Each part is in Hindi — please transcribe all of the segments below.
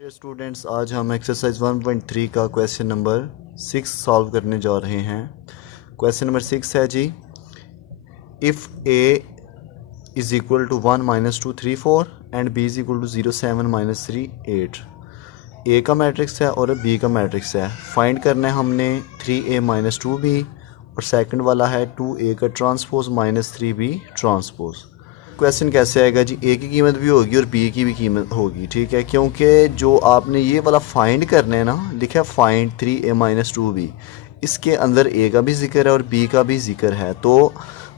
डियर स्टूडेंट्स, आज हम एक्सरसाइज 1.3 का क्वेश्चन नंबर 6 सॉल्व करने जा रहे हैं। क्वेश्चन नंबर 6 है जी, if A is equal to 1 - 2 3 4 and B is equal to 0 7 - 3 8। A का मैट्रिक्स है और बी का मैट्रिक्स है। फाइंड करना है हमने 3a - 2b और सेकंड वाला है 2a का ट्रांसपोज - 3b ट्रांसपोज। क्वेश्चन कैसे आएगा जी, ए की कीमत भी होगी और बी की भी कीमत होगी, ठीक है, क्योंकि जो आपने ये वाला फाइंड करना है ना, लिखा है फाइंड 3a - 2b, इसके अंदर ए का भी जिक्र है और बी का भी जिक्र है, तो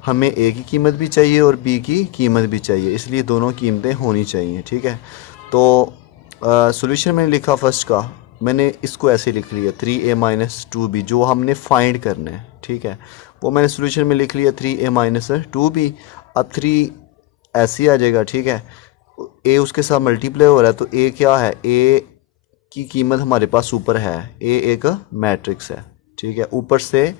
हमें ए की कीमत भी चाहिए और बी की कीमत भी चाहिए, इसलिए दोनों कीमतें होनी चाहिए, ठीक है। तो सॉल्यूशन मैंने लिखा फर्स्ट का, मैंने इसको ऐसे लिख लिया 3a - 2b जो हमने फाइंड करना है, ठीक है, वो मैंने सॉल्यूशन में लिख लिया 3a - 2b। अब 3 ऐसे ही आ जाएगा, ठीक है, ए उसके साथ मल्टीप्लाई हो रहा है, तो ए क्या है, ए की कीमत हमारे पास ऊपर है, ए एक मैट्रिक्स है, ठीक है, ऊपर से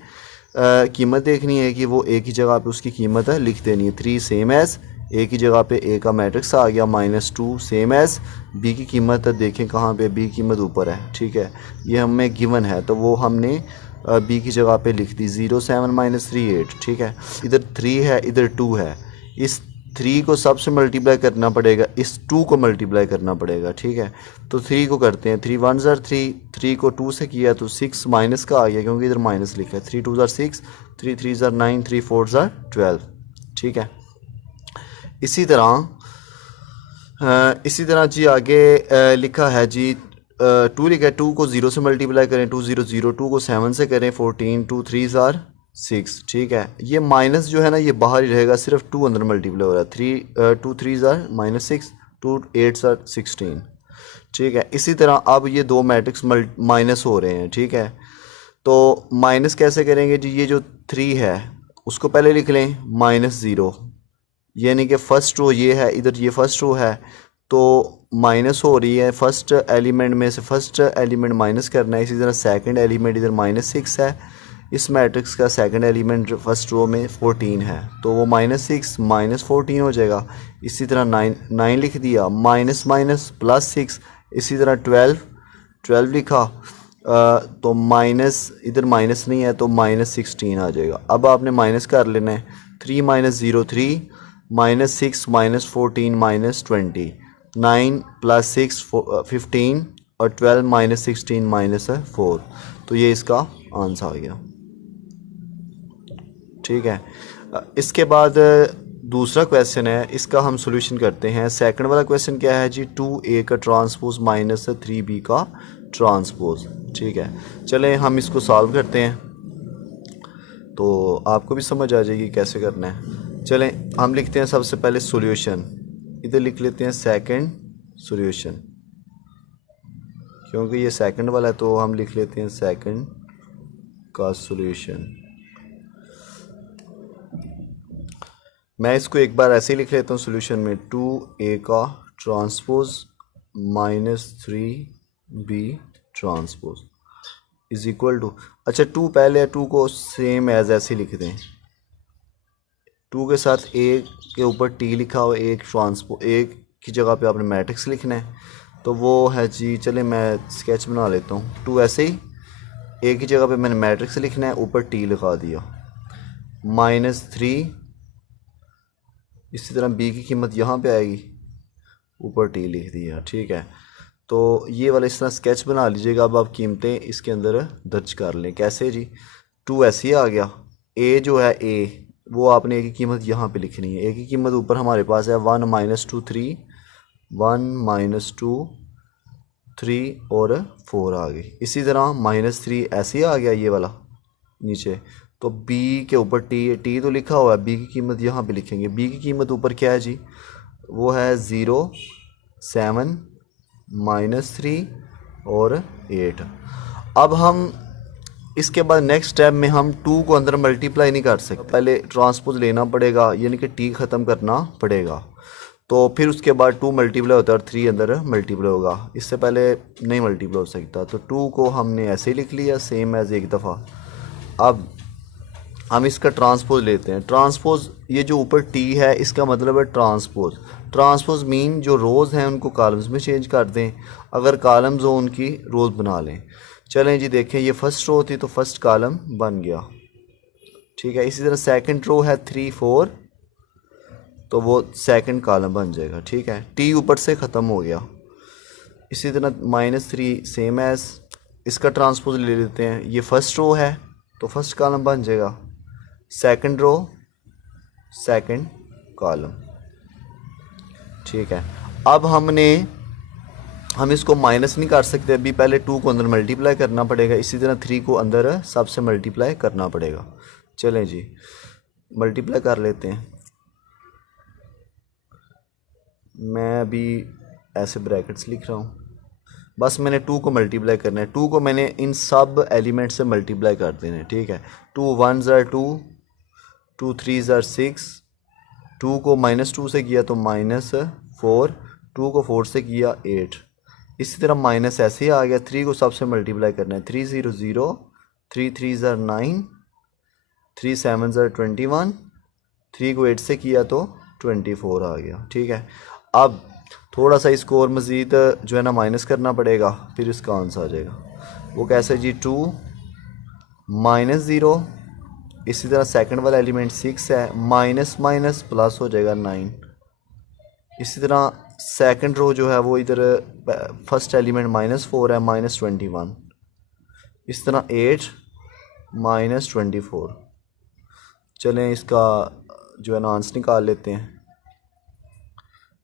कीमत देखनी है कि वो ए की जगह पे उसकी कीमत लिख देनी है। 3 सेम एज ए की जगह पे ए का मैट्रिक्स आ गया, -2 सेम एज बी की कीमत देखें कहाँ पे, बी की कीमत ऊपर है, ठीक है, ये हमें गिवन है, तो वो हमने बी की जगह पे लिख दी 0 7 - 3 8, ठीक है। इधर 3 है, इधर 2 है, इस 3 को सबसे मल्टीप्लाई करना पड़ेगा, इस 2 को मल्टीप्लाई करना पड़ेगा, ठीक है। तो 3 को करते हैं, 3 1 ज़र 3, 3 को 2 से किया तो 6 माइनस का आ गया क्योंकि इधर माइनस लिखा है, 3 2 ज़र 6, 3 3 ज़र 9, 3 4 ज़र 12, ठीक है। इसी तरह जी आगे लिखा है जी 2 लिखा है, 2 को 0 से मल्टीप्लाई करें, 2 0 0, 2 को 7 से करें 14, 2 3 ज़र 6, ठीक है। ये माइनस जो है ना, ये बाहर ही रहेगा, सिर्फ 2 अंदर मल्टीप्लाई हो रहा है, 2 3 ज़र -6, 2 8 ज़र 16, ठीक है। इसी तरह अब ये दो मैट्रिक्स माइनस हो रहे हैं, ठीक है, तो माइनस कैसे करेंगे जी, ये जो 3 है उसको पहले लिख लें -0, यानी कि फर्स्ट रो ये है, इधर ये फर्स्ट रो है, तो माइनस हो रही है, फर्स्ट एलिमेंट में से फर्स्ट एलिमेंट माइनस करना है। इसी तरह सेकंड एलिमेंट इधर -6 है, इस मैट्रिक्स का सेकंड एलिमेंट फर्स्ट रो में 14 है, तो वो -6 -14 हो जाएगा। इसी तरह 9 लिख दिया, माइनस माइनस +6, इसी तरह 12 लिखा, तो माइनस, इधर माइनस नहीं है तो -16 आ जाएगा। अब आपने माइनस कर लेना है, 3 - 0 3, -6 -14 -20, 9 + 6 15 और 12 - 16 -4, तो ये इसका आंसर आ गया, ठीक है। इसके बाद दूसरा क्वेश्चन है, इसका हम सॉल्यूशन करते हैं। सेकंड वाला क्वेश्चन क्या है जी, 2a का ट्रांसपोज -3b का ट्रांसपोज, ठीक है। चलें हम इसको सॉल्व करते हैं तो आपको भी समझ आ जाएगी कैसे करना है। चलें हम लिखते हैं सबसे पहले सॉल्यूशन, इधर लिख लेते हैं सेकंड सॉल्यूशन, क्योंकि ये सेकंड वाला है तो हम लिख लेते हैं सेकंड का सॉल्यूशन। मैं इसको एक बार ऐसे ही लिख लेता हूँ सॉल्यूशन में, 2a का transpose -3b transpose is equal to, अच्छा 2 पहले है, 2 को सेम एज ऐसे लिख दें, 2 के साथ a के ऊपर t लिखा हुआ, एक ट्रांसपोज, एक की जगह पे आपने मैट्रिक्स लिखना है, तो वो है जी, चले मैं स्केच बना लेता हूँ। 2 ऐसे ही a की जगह पे मैंने मैट्रिक्स लिखना है, ऊपर t लिखा दिया, -3, इसी तरह b की कीमत यहाँ पे आएगी, ऊपर t लिख दिया, ठीक है। तो ये वाला इस तरह स्केच बना लीजिएगा। अब आप कीमतें इसके अंदर दर्ज कर लें, कैसे जी, 2 ऐसे ही आ गया, a जो है a, वो आपने a की कीमत यहाँ पे लिखनी है, a की कीमत ऊपर हमारे पास है 1 - 2 3, 1 - 2 3 और 4 आ गई। इसी तरह -3 ऐसे ही आ गया ये वाला नीचे, तो b के ऊपर t तो लिखा हुआ है, b की कीमत यहाँ पे लिखेंगे, b की कीमत ऊपर क्या है जी, वो है 0 7 -3 और 8। अब हम इसके बाद नेक्स्ट स्टेप में हम 2 को अंदर मल्टीप्लाई नहीं कर सकते, पहले ट्रांसपोज लेना पड़ेगा, यानी कि t ख़त्म करना पड़ेगा, तो फिर उसके बाद 2 मल्टीप्लाई होता है और 3 अंदर मल्टीप्लाई होगा, इससे पहले नहीं मल्टीप्लाई हो सकता, तो 2 को हमने ऐसे ही लिख लिया सेम एज एक दफ़ा। अब हम इसका ट्रांसपोज लेते हैं। ट्रांसपोज, ये जो ऊपर टी है इसका मतलब है ट्रांसपोज। ट्रांसपोज मीन जो रोज़ हैं उनको कॉलम्स में चेंज कर दें, अगर कॉलम्स हो उनकी रोज़ बना लें। चलें जी देखें, ये फर्स्ट रो थी तो फर्स्ट कॉलम बन गया, ठीक है। इसी तरह सेकंड रो है 3 4, तो वो सेकंड कॉलम बन जाएगा, ठीक है। टी ऊपर से ख़त्म हो गया। इसी तरह -3 सेम एज, इसका ट्रांसपोज ले लेते हैं। ये फर्स्ट रो है तो फर्स्ट कॉलम बन जाएगा, सेकंड रो सेकंड कॉलम, ठीक है। अब हम इसको माइनस नहीं कर सकते अभी, पहले 2 को अंदर मल्टीप्लाई करना पड़ेगा, इसी तरह 3 को अंदर सबसे मल्टीप्लाई करना पड़ेगा। चलें जी मल्टीप्लाई कर लेते हैं। मैं अभी ऐसे ब्रैकेट्स लिख रहा हूँ, बस मैंने 2 को मल्टीप्लाई करना है। 2 को मैंने इन सब एलिमेंट से मल्टीप्लाई कर देना है, ठीक है। 2 1s are 2, 2 3s are 6, 2 को -2 से किया तो -4, 2 को 4 से किया 8, इसी तरह माइनस ऐसे ही आ गया। 3 को सबसे मल्टीप्लाई करना है, 3 0 0, 3 3s are 9, 3 7s are 21, 3 को 8 से किया तो 24 आ गया, ठीक है। अब थोड़ा सा इसको और मज़ीद जो है ना माइनस करना पड़ेगा, फिर इसका आंसर आ जाएगा। वो कैसे जी, 2 -0, इसी तरह सेकंड वाला एलिमेंट 6 है, माइनस माइनस प्लस हो जाएगा 9। इसी तरह सेकंड रो जो है वो इधर फर्स्ट एलिमेंट -4 है, -21, इस तरह 8 -24। चलें इसका जो है ना आंसर निकाल लेते हैं।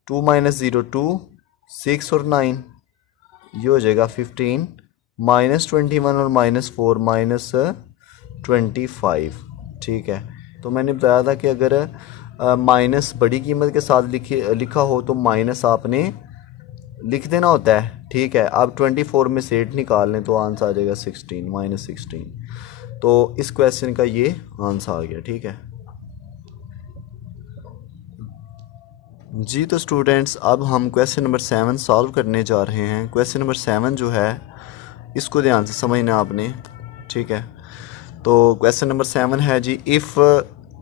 2 -0 2, 6 और 9, ये हो जाएगा 15, -21 और -4 -25, ठीक है। तो मैंने बताया था कि अगर माइनस बड़ी कीमत के साथ लिखा हो तो माइनस आपने लिख देना होता है, ठीक है। अब 24 में से 8 निकाल लें तो आंसर आ जाएगा 16 -16। तो इस क्वेश्चन का ये आंसर आ गया, ठीक है जी। तो स्टूडेंट्स अब हम क्वेश्चन नंबर 7 सॉल्व करने जा रहे हैं। क्वेश्चन नंबर 7 जो है इसको ध्यान से समझना आपने, ठीक है। तो क्वेश्चन नंबर 7 है जी, इफ़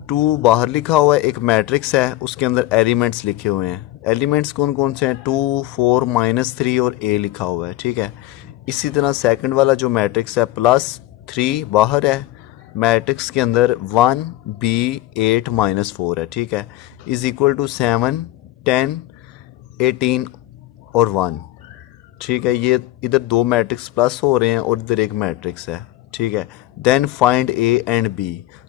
2 बाहर लिखा हुआ है, एक मैट्रिक्स है, उसके अंदर एलिमेंट्स लिखे हुए हैं। एलिमेंट्स कौन कौन से हैं, 2 4 -3 और a लिखा हुआ है, ठीक है। इसी तरह सेकंड वाला जो मैट्रिक्स है +3 बाहर है, मैट्रिक्स के अंदर 1 b 8 -4 है, ठीक है, इज़ इक्वल टू 7 10 18 और 1, ठीक है। ये इधर 2 मैट्रिक्स प्लस हो रहे हैं और इधर एक मैट्रिक्स है, ठीक है। Then find a and b,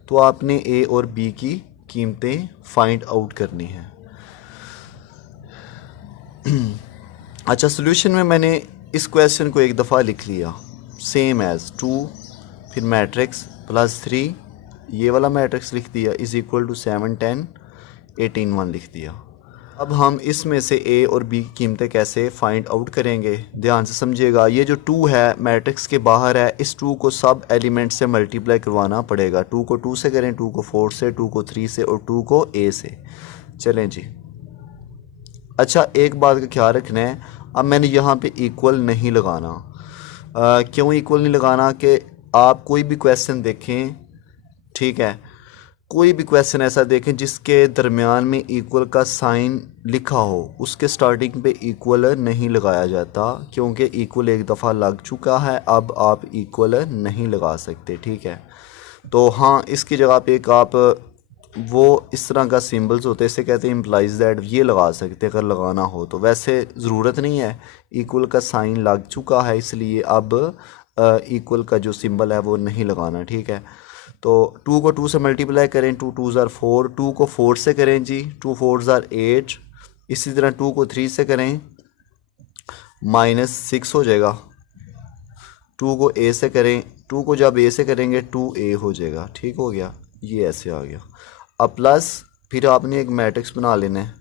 तो आपने a और b की कीमतें फाइंड आउट करनी है। अच्छा, सोल्यूशन में मैंने इस क्वेश्चन को एक दफ़ा लिख लिया, सेम एज 2 फिर मैट्रिक्स +3, ये वाला मैट्रिक्स लिख दिया, इज़ इक्वल टू 7 10 18 1 लिख दिया। अब हम इसमें से a और b की कीमतें कैसे फाइंड आउट करेंगे, ध्यान से समझिएगा। ये जो 2 है मैट्रिक्स के बाहर है, इस 2 को सब एलिमेंट से मल्टीप्लाई करवाना पड़ेगा। 2 को 2 से करें, 2 को 4 से, 2 को 3 से और 2 को a से। चलें जी। अच्छा, एक बात का ख्याल रखना है, अब मैंने यहाँ पे इक्वल नहीं लगाना। क्यों इक्वल नहीं लगाना, कि आप कोई भी क्वेश्चन देखें, ठीक है, कोई भी क्वेश्चन ऐसा देखें जिसके दरमियान में इक्वल का साइन लिखा हो, उसके स्टार्टिंग पे इक्वल नहीं लगाया जाता, क्योंकि इक्वल एक दफ़ा लग चुका है, अब आप इक्वल नहीं लगा सकते, ठीक है। तो हाँ, इसकी जगह पे एक आप वो इस तरह का सिंबल्स होते हैं, इसे कहते हैं इम्प्लाइज दैट, ये लगा सकते अगर लगाना हो तो। वैसे ज़रूरत नहीं है, इक्वल का साइन लग चुका है, इसलिए अब इक्वल का जो सिंबल है वो नहीं लगाना, ठीक है। तो 2 को 2 से मल्टीप्लाई करें, 2 2s are 4, 2 को 4 से करें जी, 2 4s are 8, इसी तरह 2 को 3 से करें -6 हो जाएगा। 2 को a से करें, 2 को जब a से करेंगे 2a हो जाएगा, ठीक हो गया, ये ऐसे आ गया। अब प्लस फिर आपने एक मैट्रिक्स बना लेना है।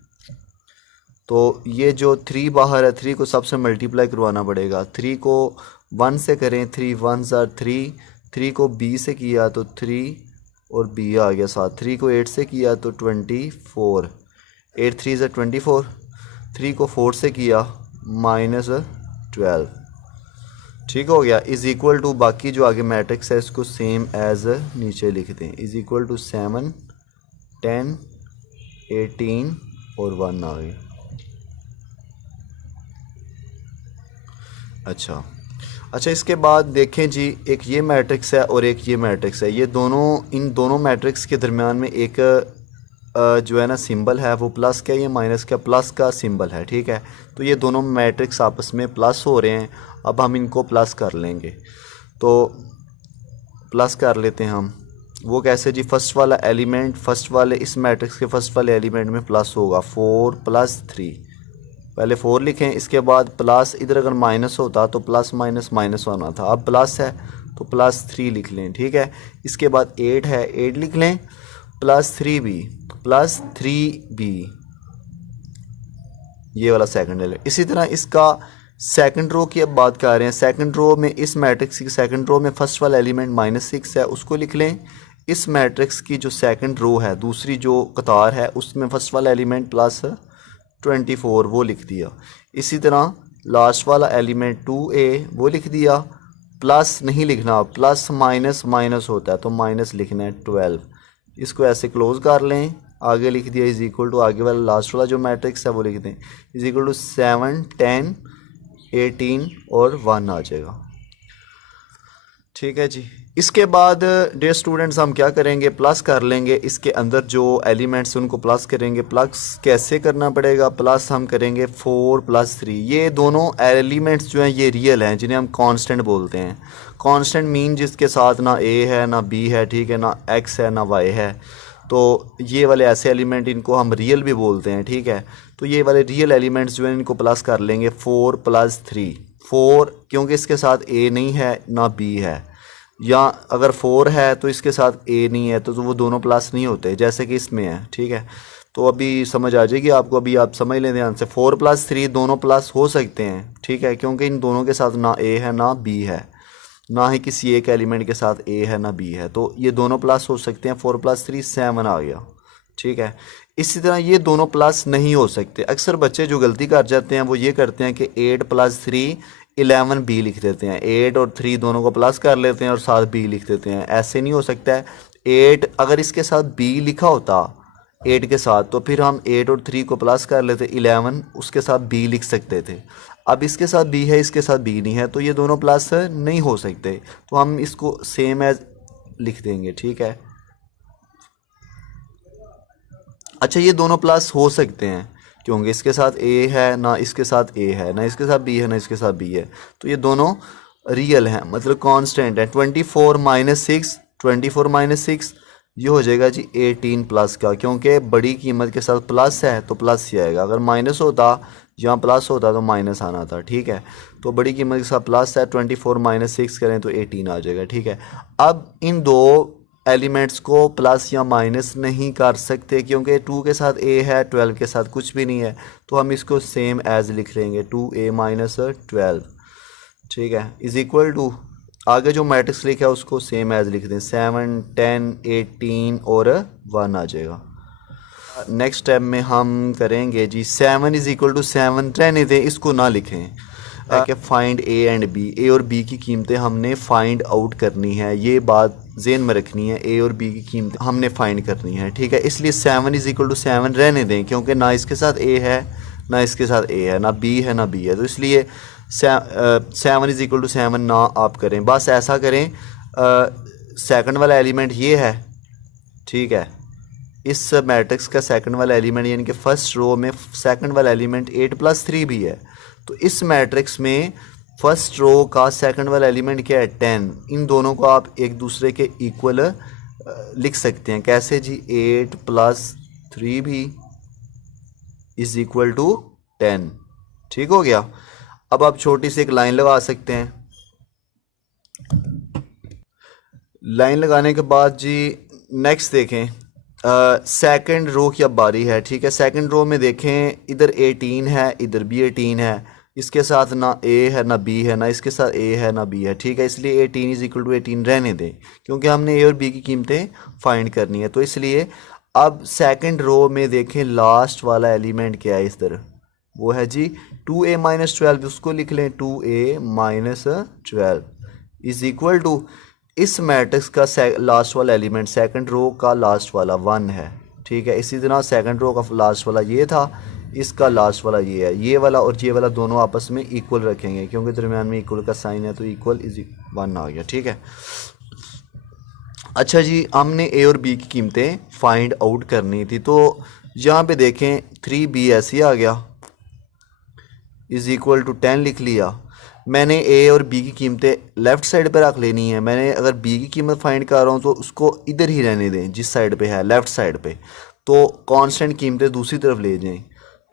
तो ये जो 3 बाहर है, 3 को सबसे मल्टीप्लाई करवाना पड़ेगा। 3 को 1 से करें, 3 1s are 3, 3 को b से किया तो 3 और b आ गया साथ। 3 को 8 से किया तो 24, 8 3 से 24, 3 को 4 से किया -12, ठीक हो गया। इज़ इक्वल टू बाकी जो आगे मैट्रिक्स है इसको सेम एज नीचे लिख दें। इज़ इक्वल टू 7 10 18 और 1 आ गए। अच्छा, इसके बाद देखें जी, एक ये मैट्रिक्स है और एक ये मैट्रिक्स है। ये दोनों, इन दोनों मैट्रिक्स के दरमियान में एक जो है ना सिंबल है वो प्लस का, ये माइनस का, प्लस का सिंबल है। ठीक है, तो ये दोनों मैट्रिक्स आपस में प्लस हो रहे हैं। अब हम इनको प्लस कर लेंगे, तो प्लस कर लेते हैं हम। वो कैसे जी, फर्स्ट वाला एलिमेंट, फर्स्ट वाले इस मैट्रिक्स के फर्स्ट वाले एलिमेंट में प्लस होगा 4 + 3। पहले 4 लिखें, इसके बाद प्लस, इधर अगर माइनस होता तो प्लस माइनस माइनस होना था, अब प्लस है तो +3 लिख लें। ठीक है, इसके बाद 8 है, 8 लिख लें, +3b, ये वाला सेकंड है। इसी तरह इसका सेकंड रो की अब बात कर रहे हैं। सेकंड रो में, इस मैट्रिक्स की सेकंड रो में फर्स्ट वाला एलिमेंट -6 है, उसको लिख लें। इस मैट्रिक्स की जो सेकंड रो है, दूसरी जो कतार है, उसमें फर्स्ट वाला एलिमेंट +24 वो लिख दिया। इसी तरह लास्ट वाला एलिमेंट 2a वो लिख दिया। प्लस नहीं लिखना, प्लस माइनस माइनस होता है तो माइनस लिखना है 12। इसको ऐसे क्लोज कर लें, आगे लिख दिया इज इक्वल टू, आगे वाला लास्ट वाला जो मैट्रिक्स है वो लिख दें, इज इक्वल टू 7 10 18 और 1 आ जाएगा। ठीक है जी। इसके बाद डियर स्टूडेंट्स हम क्या करेंगे, प्लस कर लेंगे। इसके अंदर जो एलिमेंट्स उनको प्लस करेंगे। प्लस कैसे करना पड़ेगा, प्लस हम करेंगे 4 + 3। ये दोनों एलिमेंट्स जो हैं ये रियल हैं, जिन्हें हम कांस्टेंट बोलते हैं। कांस्टेंट मीन जिसके साथ ना a है ना b है, ठीक है, ना x है ना y है। तो ये वाले ऐसे एलिमेंट, इनको हम रियल भी बोलते हैं। ठीक है, तो ये वाले रियल एलिमेंट्स जो हैं इनको प्लस कर लेंगे 4 + 3। 4 क्योंकि इसके साथ a नहीं है ना b है, या अगर 4 है तो इसके साथ a नहीं है, तो वो दोनों प्लस नहीं होते, जैसे कि इसमें है। ठीक है, तो अभी समझ आ जाएगी आपको, अभी आप समझ लें ध्यान से। 4 + 3 दोनों प्लस हो सकते हैं। ठीक है, क्योंकि इन दोनों के साथ ना a है ना b है, ना ही किसी एक एलिमेंट के साथ a है ना b है, तो ये दोनों प्लस हो सकते हैं। 4 + 3 7 आ गया। ठीक है, इसी तरह ये दोनों प्लस नहीं हो सकते। अक्सर बच्चे जो गलती कर जाते हैं वो ये करते हैं कि 8 + 3 11b लिख देते हैं। 8 और 3 दोनों को प्लस कर लेते हैं और साथ b लिख देते हैं। ऐसे नहीं हो सकता है। 8 अगर इसके साथ b लिखा होता 8 के साथ, तो फिर हम 8 और 3 को प्लस कर लेते, 11 उसके साथ b लिख सकते थे। अब इसके साथ b है, इसके साथ b नहीं है, तो ये दोनों प्लस नहीं हो सकते, तो हम इसको सेम एज लिख देंगे। ठीक है, अच्छा, ये दोनों प्लस हो सकते हैं क्योंकि इसके साथ a है ना, इसके साथ a है ना, इसके साथ b है ना, इसके साथ b है, तो ये दोनों रियल हैं, मतलब कांस्टेंट है। 24 - 6 ये हो जाएगा जी 18 प्लस का, क्योंकि बड़ी कीमत के साथ प्लस है तो प्लस ही आएगा। अगर माइनस होता, जहाँ प्लस होता तो माइनस आना था। ठीक है, तो बड़ी कीमत के साथ प्लस है, 24 - 6 करें तो 18 आ जाएगा। ठीक है, अब इन दो एलिमेंट्स को प्लस या माइनस नहीं कर सकते, क्योंकि 2 के साथ a है, 12 के साथ कुछ भी नहीं है, तो हम इसको सेम एज लिख लेंगे 2a - 12। ठीक है, इज इक्वल टू, आगे जो मैट्रिक्स लिखा है उसको सेम एज लिख दें, 7 10 18 और 1 आ जाएगा। नेक्स्ट स्टेप में हम करेंगे जी 7 = 7 रहने दें, इसको ना लिखें कि find a and b, a और b की कीमतें हमने फाइंड आउट करनी है। ये बात ज़हन में रखनी है, a और b की कीमतें हमने फाइंड करनी है। ठीक है, इसलिए 7 = 7 रहने दें, क्योंकि ना इसके साथ a है ना इसके साथ a है, ना b है ना b है, तो इसलिए 7 = 7 ना आप करें, बस ऐसा करें। सेकंड वाला एलिमेंट ये है। ठीक है, इस मैट्रिक्स का सेकंड वाला एलिमेंट, यानी कि फर्स्ट रो में सेकंड वाला एलिमेंट 8 + 3 भी है, तो इस मैट्रिक्स में फर्स्ट रो का सेकंड वाला एलिमेंट क्या है, 10। इन दोनों को आप एक दूसरे के इक्वल लिख सकते हैं। कैसे जी, 8 + 3b इज इक्वल टू 10। ठीक हो गया। अब आप छोटी सी एक लाइन लगा सकते हैं। लाइन लगाने के बाद जी नेक्स्ट देखें, सेकंड रो की अब बारी है। ठीक है, सेकंड रो में देखें, इधर 18 है, इधर भी 18 है, इसके साथ ना a है ना b है, ना इसके साथ a है ना b है। ठीक है, इसलिए 18 = 18 रहने दें, क्योंकि हमने a और b की कीमतें फाइंड करनी है। तो इसलिए अब सेकंड रो में देखें लास्ट वाला एलिमेंट क्या है, इस तरह वो है जी 2a माइनस 12, उसको लिख लें 2a minus 12 is equal to, इस मैट्रिक्स का लास्ट वाला एलिमेंट सेकंड रो का लास्ट वाला 1 है, ठीक है। इसी तरह सेकंड रो का लास्ट वाला ये था, इसका लास्ट वाला ये है, ये वाला और ये वाला दोनों आपस में इक्वल रखेंगे क्योंकि दरमियान में इक्वल का साइन है, तो इक्वल इज 1 आ गया, ठीक है। अच्छा जी, हमने ए और बी की कीमतें फाइंड आउट करनी थी, तो यहाँ पे देखें 3b ऐसे आ गया इज़ इक्वल टू 10 लिख लिया। मैंने ए और बी की कीमतें लेफ़्ट साइड पर रख लेनी है। मैंने अगर बी की कीमत फाइंड कर रहा हूँ तो उसको इधर ही रहने दें जिस साइड पे है, लेफ़्ट साइड पे। तो कांस्टेंट कीमतें दूसरी तरफ ले जाएं,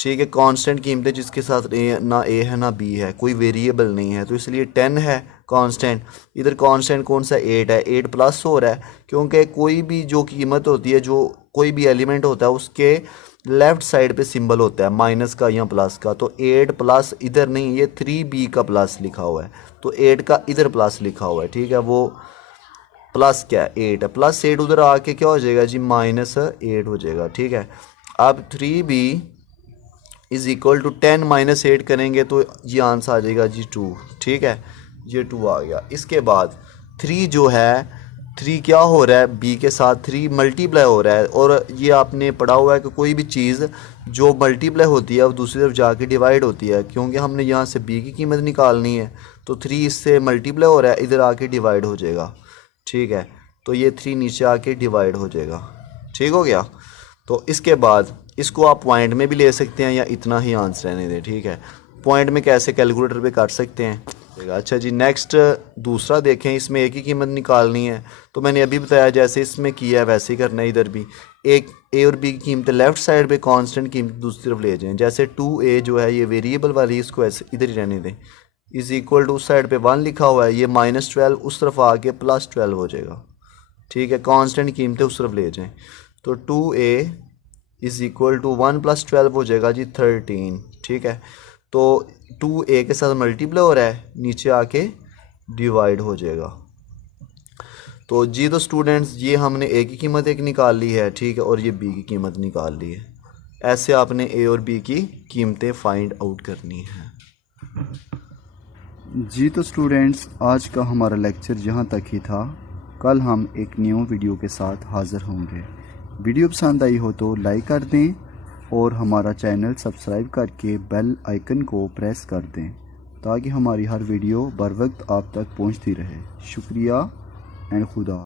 ठीक है। कांस्टेंट कीमतें जिसके साथ ना ए है ना बी है, कोई वेरिएबल नहीं है, तो इसलिए 10 है कांस्टेंट। इधर कांस्टेंट कौन सा 8 है, 8 प्लस हो रहा है क्योंकि कोई भी जो कीमत होती है, जो कोई भी एलिमेंट होता है उसके लेफ़्ट साइड पे सिंबल होता है माइनस का या प्लस का। तो 8 प्लस इधर नहीं, ये 3b का प्लस लिखा हुआ है, तो 8 का इधर प्लस लिखा हुआ है, ठीक है। वो प्लस क्या है 8 है, प्लस 8 उधर आके क्या हो जाएगा जी -8 हो जाएगा, ठीक है। अब 3b is equal to 10 minus 8 करेंगे तो ये आंसर आ जाएगा जी 2, ठीक है। ये 2 आ गया। इसके बाद 3 जो है, 3 क्या हो रहा है, b के साथ 3 मल्टीप्लाई हो रहा है। और ये आपने पढ़ा हुआ है कि कोई भी चीज़ जो मल्टीप्लाई होती है वो दूसरी तरफ जाके डिवाइड होती है, क्योंकि हमने यहाँ से b की कीमत निकालनी है। तो 3 इससे मल्टीप्लाई हो रहा है, इधर आके डिवाइड हो जाएगा, ठीक है। तो ये 3 नीचे आके डिवाइड हो जाएगा, ठीक हो गया। तो इसके बाद इसको आप पॉइंट में भी ले सकते हैं या इतना ही आंसर रहने दें, ठीक है। पॉइंट में कैसे कैलकुलेटर पे कर सकते हैं। अच्छा जी, नेक्स्ट दूसरा देखें, इसमें एक ही कीमत निकालनी है। तो मैंने अभी बताया जैसे इसमें किया है वैसे ही करना है इधर भी। एक ए और बी की कीमतें लेफ़्ट साइड पे कांस्टेंट कीमत दूसरी तरफ ले जाएं। जैसे 2a जो है ये वेरिएबल वाली, इसको ऐसे इधर ही रहने दें, इज़ इक्वल टू उस साइड पे 1 लिखा हुआ है, ये -12 उस तरफ आके +12 हो जाएगा, ठीक है। कांस्टेंट कीमतें उस तरफ ले जाएं, तो 2a इज़ इक्वल टू 1 + 12 हो जाएगा जी 13, ठीक है। तो 2a के साथ मल्टीप्लाई हो रहा है, नीचे आके डिवाइड हो जाएगा। तो जी तो स्टूडेंट्स, ये हमने a की कीमत एक निकाल ली है, ठीक है, और ये b की कीमत निकाल ली है। ऐसे आपने a और b की कीमतें फाइंड आउट करनी है। जी तो स्टूडेंट्स, आज का हमारा लेक्चर यहाँ तक ही था। कल हम एक न्यू वीडियो के साथ हाज़िर होंगे। वीडियो पसंद आई हो तो लाइक कर दें और हमारा चैनल सब्सक्राइब करके बेल आइकन को प्रेस कर दें ताकि हमारी हर वीडियो बर वक्त आप तक पहुँचती रहे। शुक्रिया एंड खुदा।